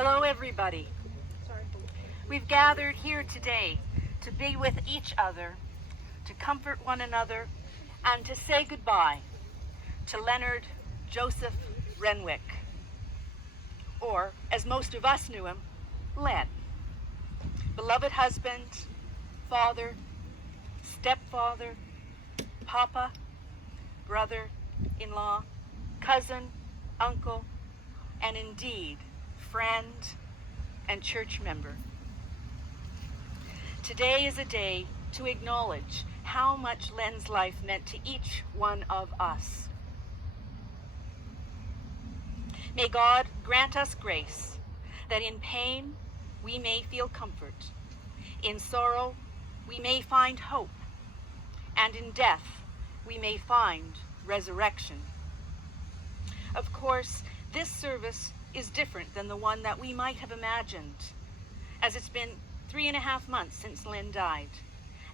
Hello, everybody. We've gathered here today to be with each other, to comfort one another, and to say goodbye to Leonard Joseph Reniewick, or, as most of us knew him, Len. Beloved husband, father, stepfather, papa, brother-in-law, cousin, uncle, and indeed, friend and church member. Today is a day to acknowledge how much Len's life meant to each one of us. May God grant us grace that in pain we may feel comfort, in sorrow we may find hope, and in death we may find resurrection. Of course, this service is different than the one that we might have imagined, as it's been 3.5 months since Len died,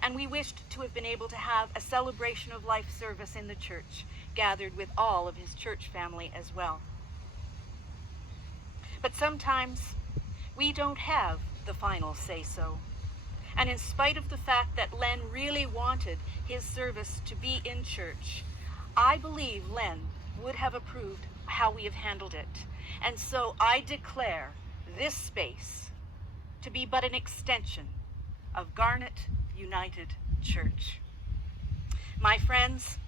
and we wished to have been able to have a celebration of life service in the church, gathered with all of his church family as well. But sometimes we don't have the final say-so, and in spite of the fact that Len really wanted his service to be in church, I believe Len would have approved how we have handled it. And so I declare this space to be but an extension of Garnet United Church. My friends,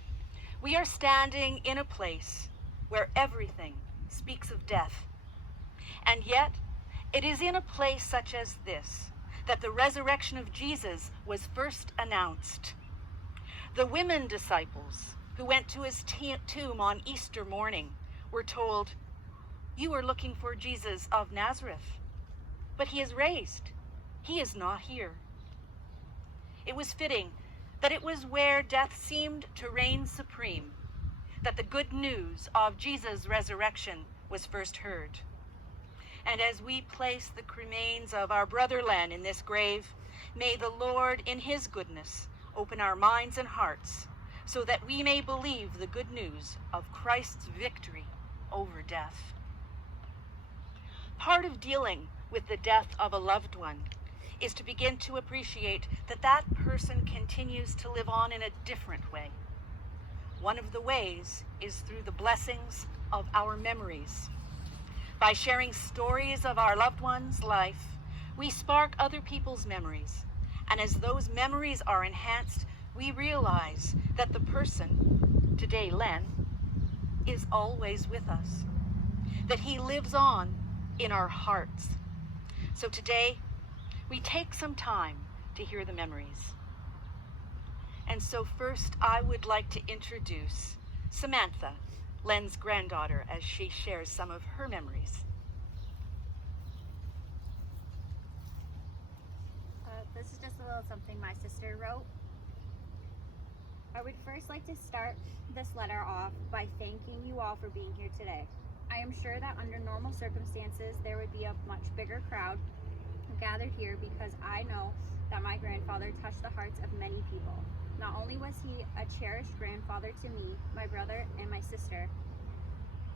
we are standing in a place where everything speaks of death. And yet, it is in a place such as this that the resurrection of Jesus was first announced. The women disciples who went to his tomb on Easter morning were told, "You are looking for Jesus of Nazareth, but he is raised. He is not here." It was fitting that it was where death seemed to reign supreme that the good news of Jesus' resurrection was first heard. And as we place the remains of our brother Len in this grave, may the Lord in his goodness open our minds and hearts so that we may believe the good news of Christ's victory over death. Part of dealing with the death of a loved one is to begin to appreciate that that person continues to live on in a different way. One of the ways is through the blessings of our memories. By sharing stories of our loved one's life, we spark other people's memories. And as those memories are enhanced, we realize that the person, today Len, is always with us, that he lives on in our hearts. So today, we take some time to hear the memories. And so first, I would like to introduce Samantha, Len's granddaughter, as she shares some of her memories. This is just a little something my sister wrote. I would first like to start this letter off by thanking you all for being here today. I am sure that under normal circumstances there would be a much bigger crowd gathered here because I know that my grandfather touched the hearts of many people. Not only was he a cherished grandfather to me, my brother, and my sister,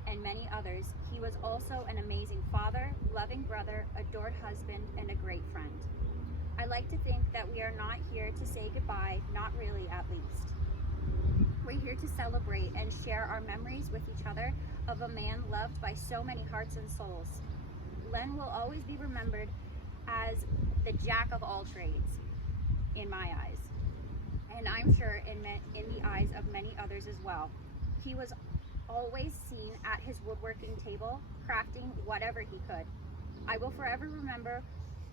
and many others, he was also an amazing father, loving brother, adored husband, and a great friend. I like to think that we are not here to say goodbye, not really at least. We're here to celebrate and share our memories with each other of a man loved by so many hearts and souls. Len will always be remembered as the jack of all trades in my eyes, and I'm sure in the eyes of many others as well. He was always seen at his woodworking table, crafting whatever he could. I will forever remember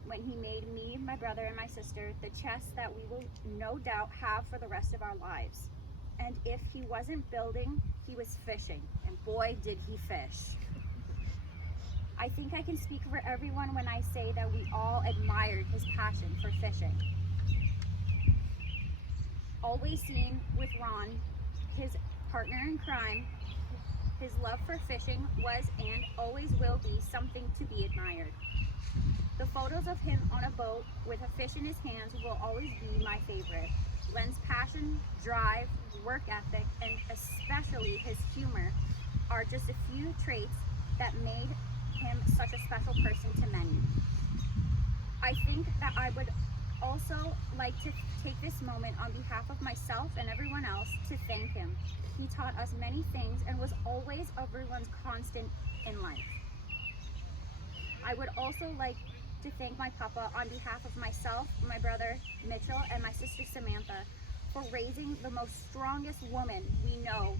when he made me, my brother, and my sister the chest that we will no doubt have for the rest of our lives. And if he wasn't building, he was fishing, and boy did he fish. I think I can speak for everyone when I say that we all admired his passion for fishing. Always seen with Ron, his partner in crime, his love for fishing was and always will be something to be admired. The photos of him on a boat with a fish in his hands will always be my favorite. Len's passion, drive, work ethic, and especially his humor are just a few traits that made him such a special person to many. I think that I would also like to take this moment on behalf of myself and everyone else to thank him. He taught us many things and was always everyone's constant in life. I would also like to thank my papa on behalf of myself, my brother Mitchell, and my sister Samantha for raising the most strongest woman we know,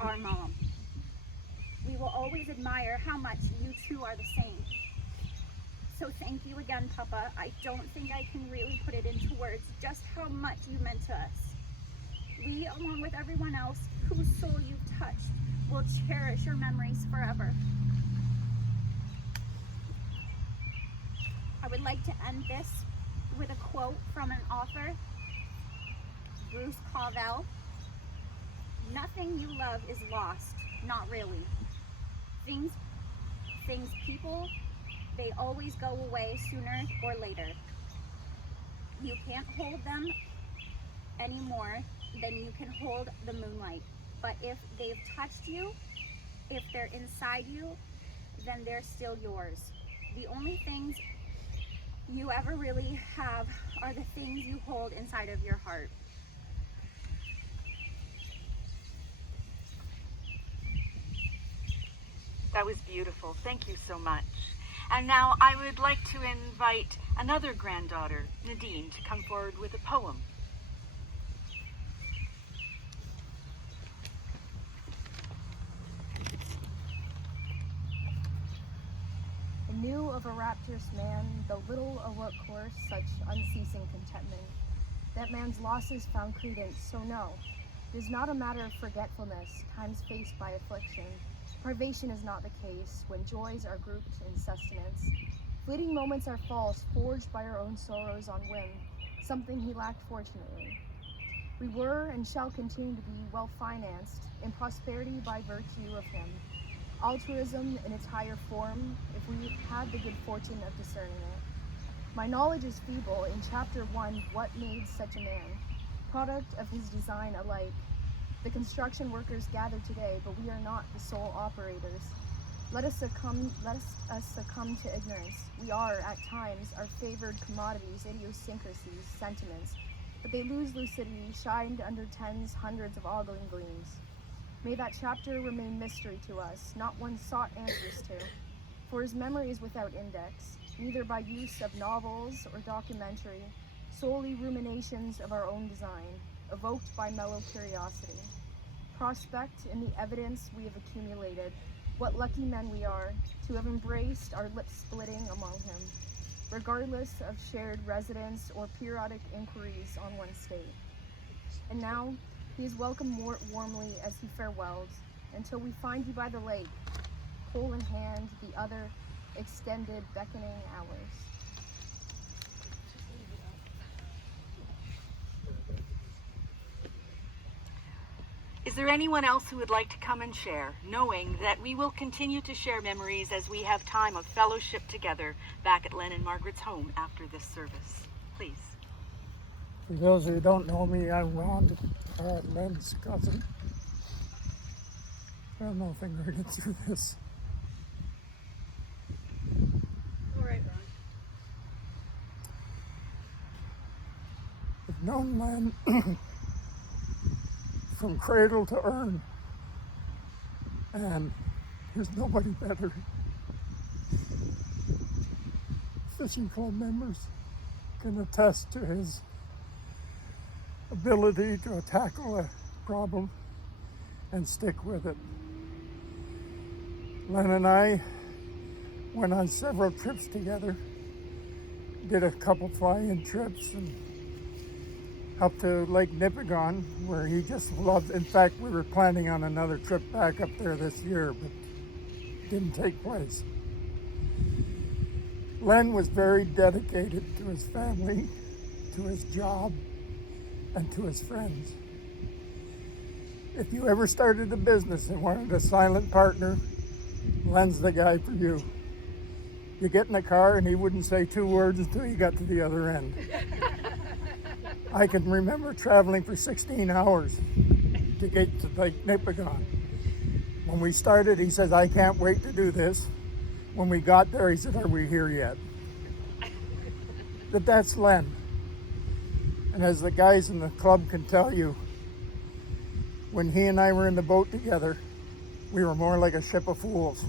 our mom. We will always admire how much you two are the same. So thank you again, Papa. I don't think I can really put it into words just how much you meant to us. We, along with everyone else whose soul you've touched, will cherish your memories forever. I would like to end this with a quote from an author, Bruce Covell. Nothing you love is lost, not really. Things, people, they always go away sooner or later. You can't hold them any more than you can hold the moonlight. But if they've touched you, if they're inside you, then they're still yours. The only things you ever really have are the things you hold inside of your heart. That was beautiful. Thank you so much. And now I would like to invite another granddaughter, Nadine, to come forward with a poem. Anew of a rapturous man, though little a workhorse, such unceasing contentment. That man's losses found credence, so no, it is not a matter of forgetfulness, times faced by affliction. Privation is not the case, when joys are grouped in sustenance. Fleeting moments are false, forged by our own sorrows on whim, something he lacked fortunately. We were and shall continue to be well financed, in prosperity by virtue of him. Altruism in its higher form, if we had the good fortune of discerning it. My knowledge is feeble. In chapter 1, what made such a man? Product of his design alike. The construction workers gather today, but we are not the sole operators. Let us succumb to ignorance. We are, at times, our favored commodities, idiosyncrasies, sentiments, but they lose lucidity, shined under tens, hundreds of ogling gleams. May that chapter remain mystery to us, not one sought answers to, for his memory is without index, neither by use of novels or documentary, solely ruminations of our own design, evoked by mellow curiosity. Prospect in the evidence we have accumulated, what lucky men we are, to have embraced our lip-splitting among him, regardless of shared residence or periodic inquiries on one state. And now, he is welcomed more warmly as he farewells, until we find you by the lake, pole in hand, the other extended beckoning hours. Is there anyone else who would like to come and share, knowing that we will continue to share memories as we have time of fellowship together back at Len and Margaret's home after this service? Please. For those who don't know me, I'm Ron, Len's cousin. I don't know if I'm going to get through this. All right, Ron. I've known Len from cradle to urn, and there's nobody better. Fishing club members can attest to his ability to tackle a problem and stick with it. Len and I went on several trips together, did a couple fly-in trips and up to Lake Nipigon, where he just loved. In fact, we were planning on another trip back up there this year, but didn't take place. Len was very dedicated to his family, to his job, and to his friends. If you ever started a business and wanted a silent partner, Len's the guy for you. You get in a car and he wouldn't say two words until you got to the other end. I can remember traveling for 16 hours to get to Lake Nipigon. When we started, he says, I can't wait to do this. When we got there, he said, "Are we here yet?" But that's Len. And as the guys in the club can tell you, when he and I were in the boat together, we were more like a ship of fools.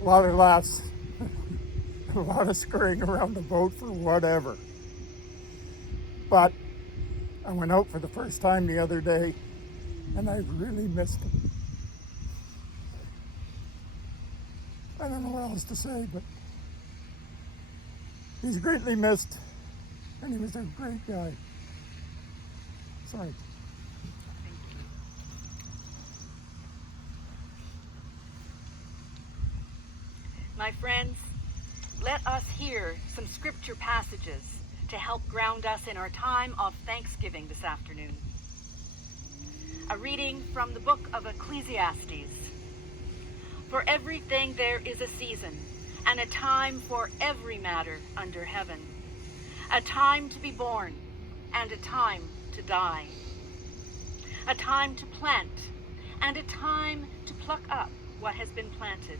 A lot of laughs, a lot of scurrying around the boat for whatever. But I went out for the first time the other day, and I really missed him. I don't know what else to say, but he's greatly missed, and he was a great guy. Sorry. My friends, let us hear some scripture passages to help ground us in our time of Thanksgiving this afternoon. A reading from the book of Ecclesiastes. For everything there is a season, and a time for every matter under heaven. A time to be born, and a time to die. A time to plant, and a time to pluck up what has been planted.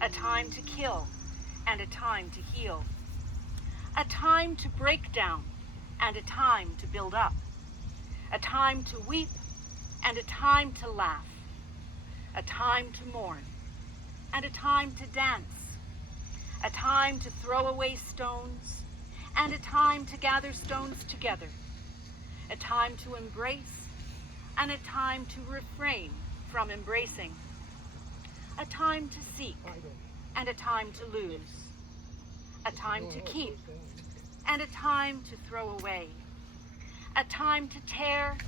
A time to kill, and a time to heal. A time to break down, and a time to build up. A time to weep, and a time to laugh. A time to mourn, and a time to dance. A time to throw away stones, and a time to gather stones together. A time to embrace, and a time to refrain from embracing. A time to seek, and a time to lose. A time to keep, and a time to throw away. A time to tear,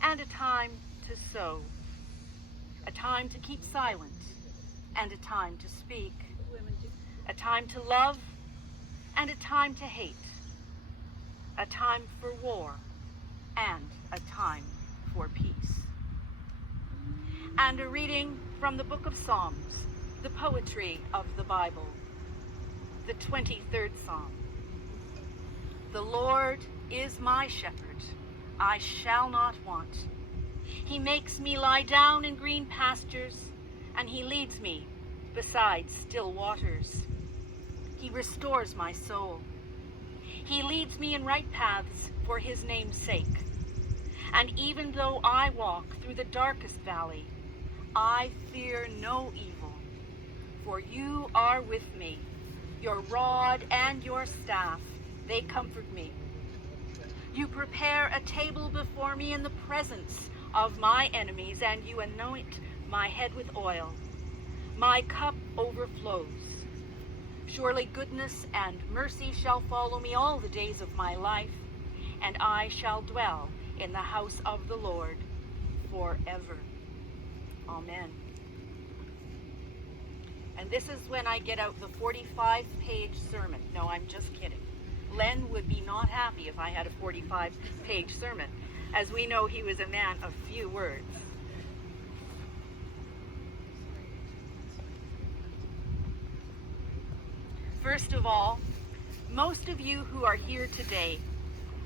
and a time to sow. A time to keep silent, and a time to speak. A time to love, and a time to hate. A time for war, and a time for peace. And a reading from the book of Psalms, the poetry of the Bible, the 23rd Psalm. The Lord is my shepherd, I shall not want. He makes me lie down in green pastures, and he leads me beside still waters. He restores my soul. He leads me in right paths for his name's sake. And even though I walk through the darkest valley, I fear no evil, for you are with me. Your rod and your staff, they comfort me. You prepare a table before me in the presence of my enemies, and you anoint my head with oil. My cup overflows. Surely goodness and mercy shall follow me all the days of my life, and I shall dwell in the house of the Lord forever. Amen. And this is when I get out the 45-page sermon. No, I'm just kidding. Len would be not happy if I had a 45-page sermon. As we know, he was a man of few words. First of all, most of you who are here today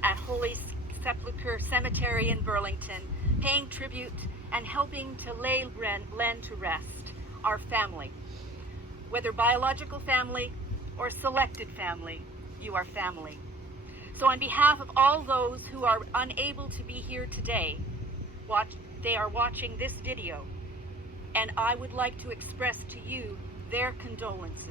at Holy Sepulchre Cemetery in Burlington, paying tribute and helping to lay Len to rest, are family. Whether biological family or selected family, you are family. So on behalf of all those who are unable to be here today, they are watching this video, and I would like to express to you their condolences.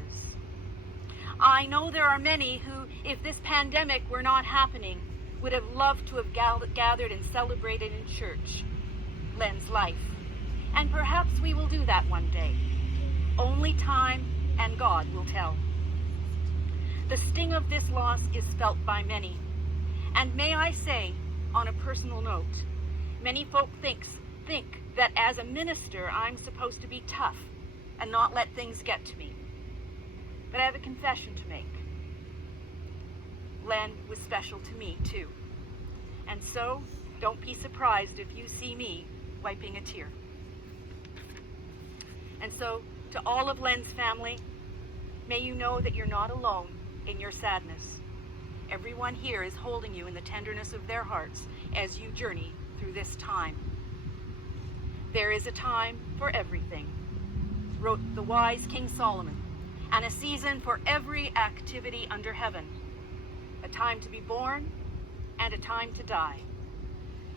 I know there are many who, if this pandemic were not happening, would have loved to have gathered and celebrated in church Len's life. And perhaps we will do that one day. Only time and God will tell. The sting of this loss is felt by many. And may I say, on a personal note, many folk think that as a minister I'm supposed to be tough and not let things get to me. But I have a confession to make. Len was special to me too. And so, don't be surprised if you see me wiping a tear. And so, to all of Len's family, may you know that you're not alone in your sadness. Everyone here is holding you in the tenderness of their hearts as you journey through this time. There is a time for everything. wrote the wise King Solomon, and a season for every activity under heaven, a time to be born and a time to die.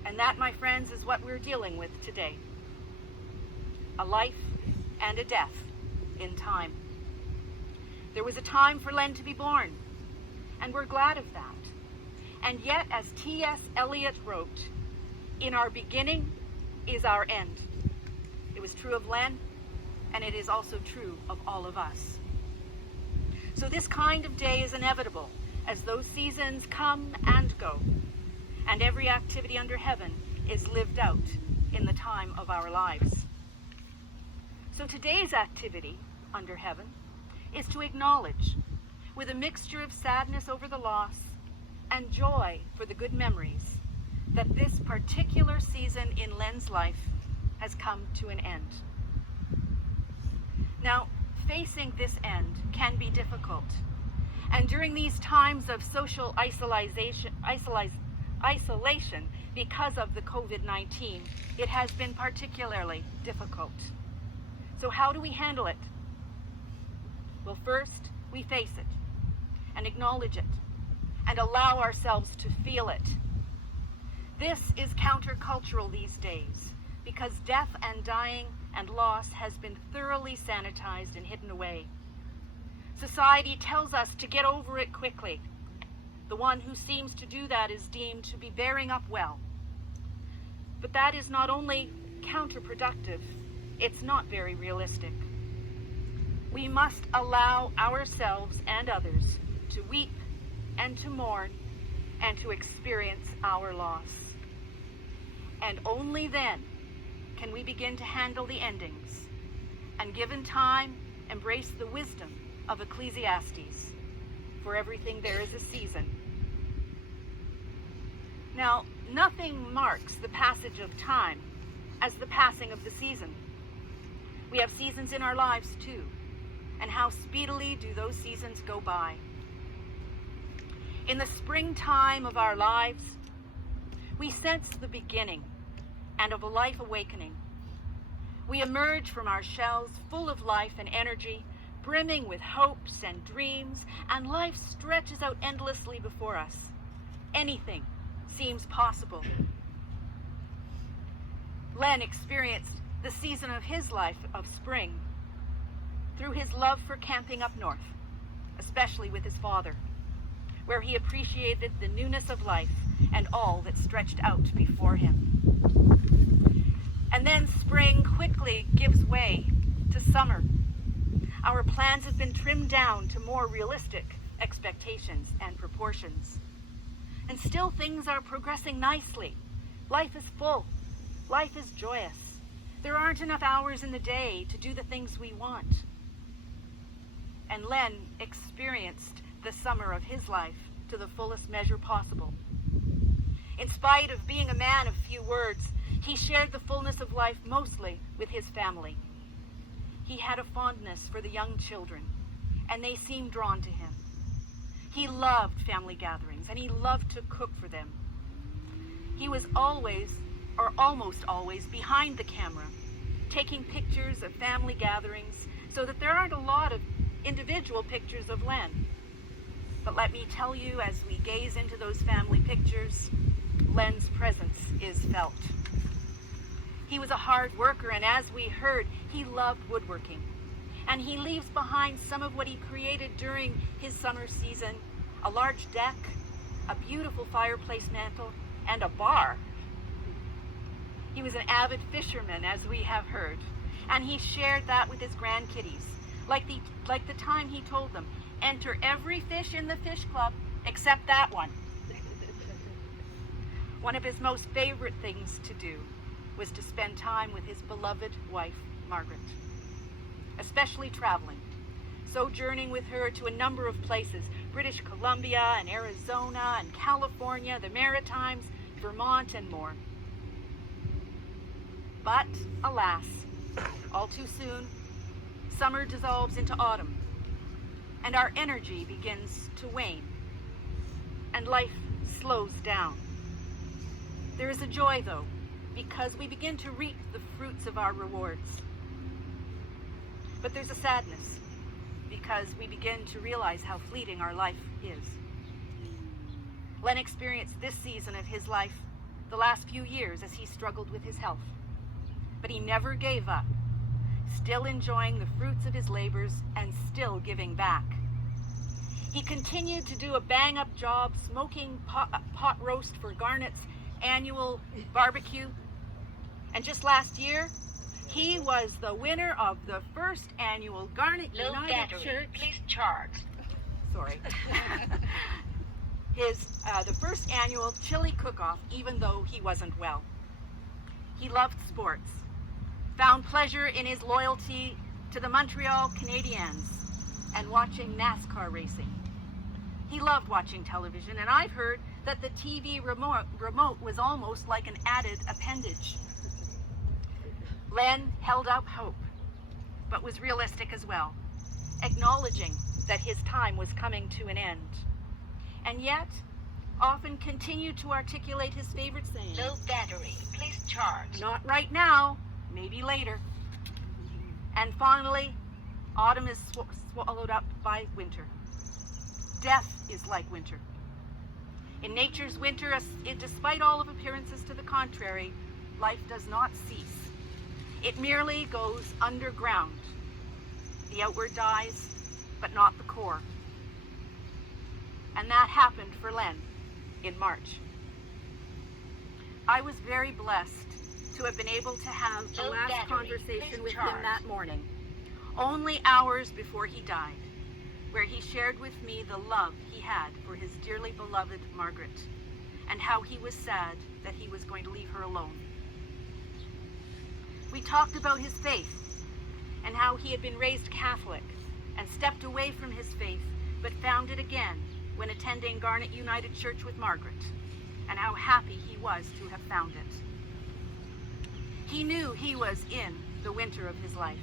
And that, my friends, is what we're dealing with today. A life and a death in time. There was a time for Len to be born, and we're glad of that. And yet, as T.S. Eliot wrote, in our beginning is our end. It was true of Len, and it is also true of all of us. So this kind of day is inevitable, as those seasons come and go, and every activity under heaven is lived out in the time of our lives. So today's activity under heaven is to acknowledge, with a mixture of sadness over the loss and joy for the good memories, that this particular season in Len's life has come to an end. Now, facing this end can be difficult, and during these times of social isolation because of the COVID-19, it has been particularly difficult. So how do we handle it? Well, first, we face it and acknowledge it and allow ourselves to feel it. This is countercultural these days because death and dying and loss has been thoroughly sanitized and hidden away. Society tells us to get over it quickly. The one who seems to do that is deemed to be bearing up well. But that is not only counterproductive, it's not very realistic. We must allow ourselves and others to weep and to mourn and to experience our loss. And only then can we begin to handle the endings and, given time, embrace the wisdom of Ecclesiastes. For everything there is a season. Now, nothing marks the passage of time as the passing of the season. We have seasons in our lives too, and how speedily do those seasons go by. In the springtime of our lives, we sense the beginning and of a life awakening. We emerge from our shells full of life and energy, brimming with hopes and dreams, and life stretches out endlessly before us. Anything seems possible. Len experienced the season of his life of spring through his love for camping up north, especially with his father, where he appreciated the newness of life and all that stretched out before him. And then spring quickly gives way to summer. Our plans have been trimmed down to more realistic expectations and proportions. And still things are progressing nicely. Life is full. Life is joyous. There aren't enough hours in the day to do the things we want. And Len experienced the summer of his life to the fullest measure possible. In spite of being a man of few words, he shared the fullness of life mostly with his family. He had a fondness for the young children, and they seemed drawn to him. He loved family gatherings, and he loved to cook for them. He was always, or almost always, behind the camera, taking pictures of family gatherings so that there aren't a lot of individual pictures of Len. But let me tell you, as we gaze into those family pictures, Len's presence is felt. He was a hard worker, and as we heard, he loved woodworking. And he leaves behind some of what he created during his summer season: a large deck, a beautiful fireplace mantel, and a bar. He was an avid fisherman, as we have heard, and he shared that with his grandkiddies. Like the time he told them, enter every fish in the fish club except that one. One of his most favorite things to do was to spend time with his beloved wife, Margaret, especially traveling, sojourning with her to a number of places: British Columbia and Arizona and California, the Maritimes, Vermont, and more. But, alas, all too soon, summer dissolves into autumn, and our energy begins to wane, and life slows down. There is a joy, though, because we begin to reap the fruits of our rewards. But there's a sadness, because we begin to realize how fleeting our life is. Len experienced this season of his life the last few years as he struggled with his health. But he never gave up, still enjoying the fruits of his labors and still giving back. He continued to do a bang-up job smoking pot roast for Garnet's annual barbecue. And just last year, he was the winner of the first annual Garnet United Church. Please charge. Sorry. The first annual chili cook-off, even though he wasn't well. He loved sports, found pleasure in his loyalty to the Montreal Canadiens and watching NASCAR racing. He loved watching television, and I've heard that the TV remote was almost like an added appendage. Len held out hope, but was realistic as well, acknowledging that his time was coming to an end. And yet, often continued to articulate his favorite saying, Low battery. Please charge. not right now, maybe later. And finally, autumn is swallowed up by winter. Death is like winter. In nature's winter, despite all of appearances to the contrary, life does not cease. It merely goes underground. The outward dies, but not the core. And that happened for Len in March. I was very blessed to have been able to have the last conversation with him that morning, only hours before he died, where he shared with me the love he had for his dearly beloved Margaret, and how he was sad that he was going to leave her alone. We talked about his faith and how he had been raised Catholic and stepped away from his faith, but found it again when attending Garnet United Church with Margaret, and how happy he was to have found it. He knew he was in the winter of his life.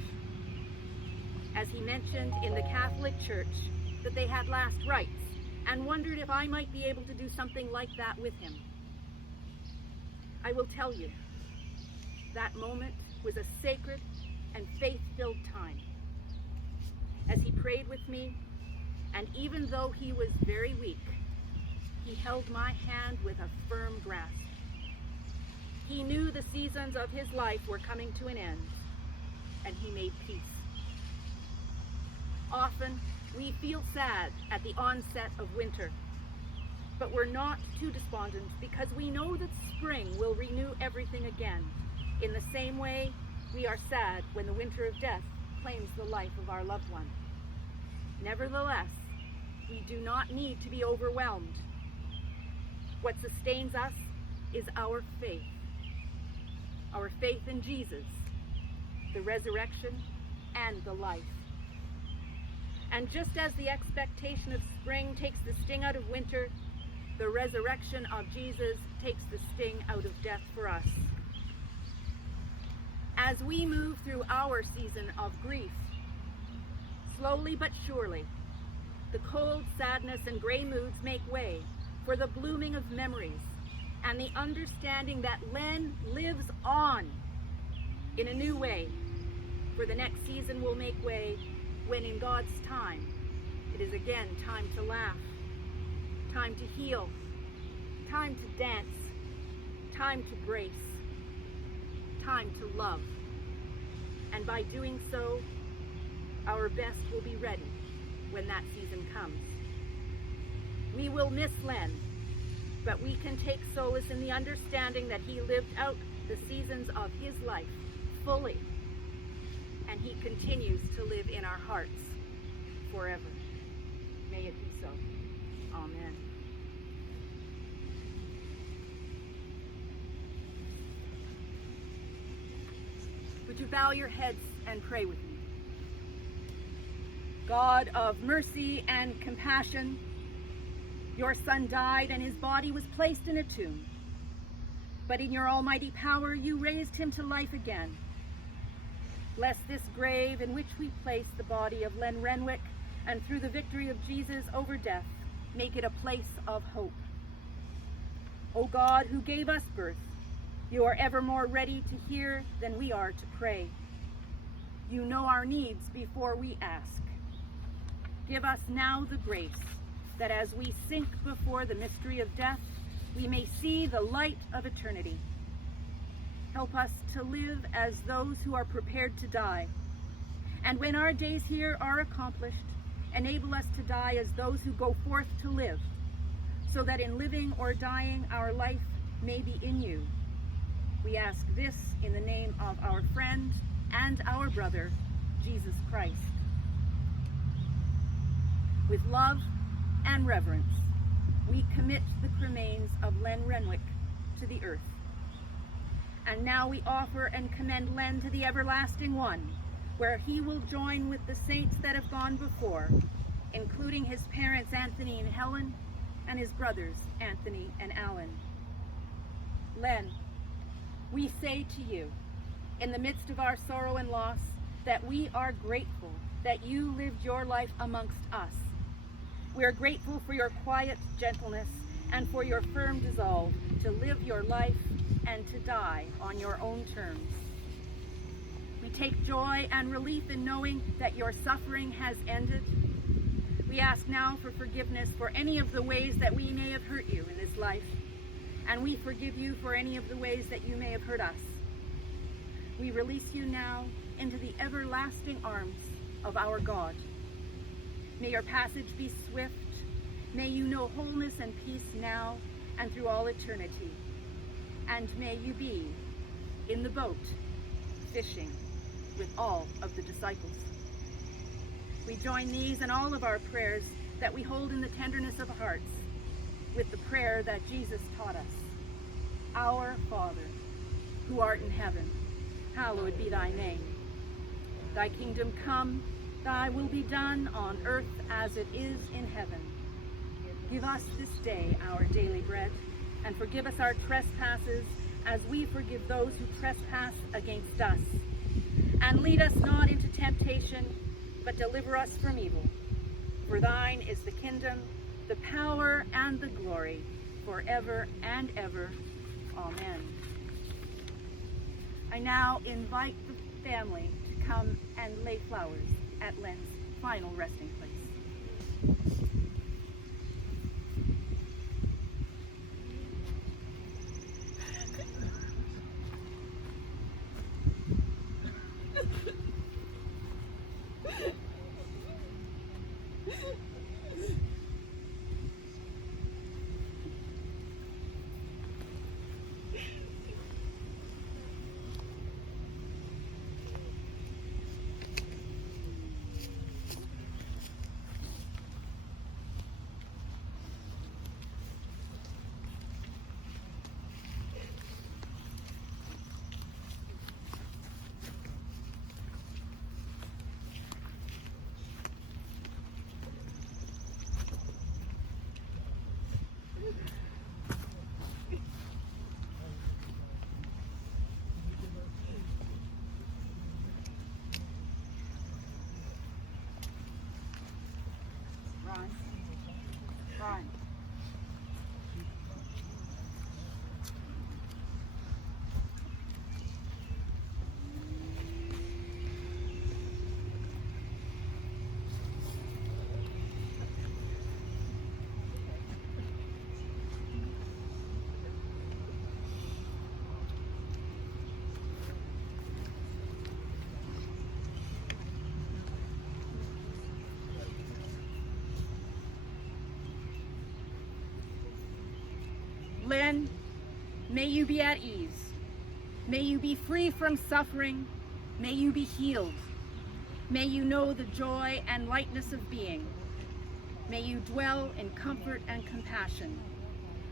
As he mentioned in the Catholic Church that they had last rites, and wondered if I might be able to do something like that with him. I will tell you, that moment was a sacred and faith-filled time. As he prayed with me, and even though he was very weak, he held my hand with a firm grasp. He knew the seasons of his life were coming to an end, and he made peace. Often, we feel sad at the onset of winter, but we're not too despondent because we know that spring will renew everything again. In the same way, we are sad when the winter of death claims the life of our loved one. Nevertheless, we do not need to be overwhelmed. What sustains us is our faith in Jesus, the resurrection, and the life. And just as the expectation of spring takes the sting out of winter, the resurrection of Jesus takes the sting out of death for us. As we move through our season of grief, slowly but surely, the cold sadness and gray moods make way for the blooming of memories and the understanding that Len lives on in a new way. For the next season will make way when in God's time, it is again time to laugh, time to heal, time to dance, time to brace, time to love. And by doing so, our best will be ready when that season comes. We will miss Len, but we can take solace in the understanding that he lived out the seasons of his life fully, and he continues to live in our hearts forever. May it be so. Amen. Would you bow your heads and pray with me? God of mercy and compassion, your Son died and his body was placed in a tomb. But in your almighty power, you raised him to life again. Bless this grave in which we place the body of Len Reniewick, and through the victory of Jesus over death, make it a place of hope. O God, who gave us birth, you are ever more ready to hear than we are to pray. You know our needs before we ask. Give us now the grace that as we sink before the mystery of death, we may see the light of eternity. Help us to live as those who are prepared to die. And when our days here are accomplished, enable us to die as those who go forth to live, so that in living or dying our life may be in you. We ask this in the name of our friend and our brother, Jesus Christ. With love and reverence, we commit the cremains of Len Renwick to the earth. And now we offer and commend Len to the everlasting one, where he will join with the saints that have gone before, including his parents Anthony and Helen, and his brothers Anthony and Alan. Len, we say to you, in the midst of our sorrow and loss, that we are grateful that you lived your life amongst us. We are grateful for your quiet gentleness and for your firm resolve to live your life and to die on your own terms. We take joy and relief in knowing that your suffering has ended. We ask now for forgiveness for any of the ways that we may have hurt you in this life, and we forgive you for any of the ways that you may have hurt us. We release you now into the everlasting arms of our God. May your passage be swift. May you know wholeness and peace now and through all eternity. And may you be in the boat, fishing with all of the disciples. We join these and all of our prayers that we hold in the tenderness of hearts with the prayer that Jesus taught us. Our Father, who art in heaven, hallowed be thy name. Thy kingdom come, thy will be done on earth as it is in heaven. Give us this day our daily bread, and forgive us our trespasses as we forgive those who trespass against us. And lead us not into temptation, but deliver us from evil. For thine is the kingdom, the power, and the glory, forever and ever. Amen. I now invite the family to come and lay flowers at Len's final resting place. Ron. Len, may you be at ease. May you be free from suffering. May you be healed. May you know the joy and lightness of being. May you dwell in comfort and compassion.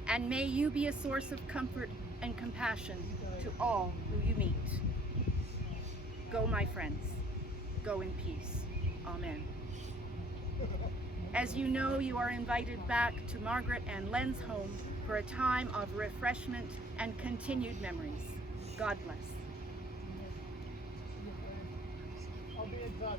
And may you be a source of comfort and compassion to all who you meet. Go, my friends. Go in peace. Amen. As you know, you are invited back to Margaret and Len's home for a time of refreshment and continued memories. God bless. I'll be in touch.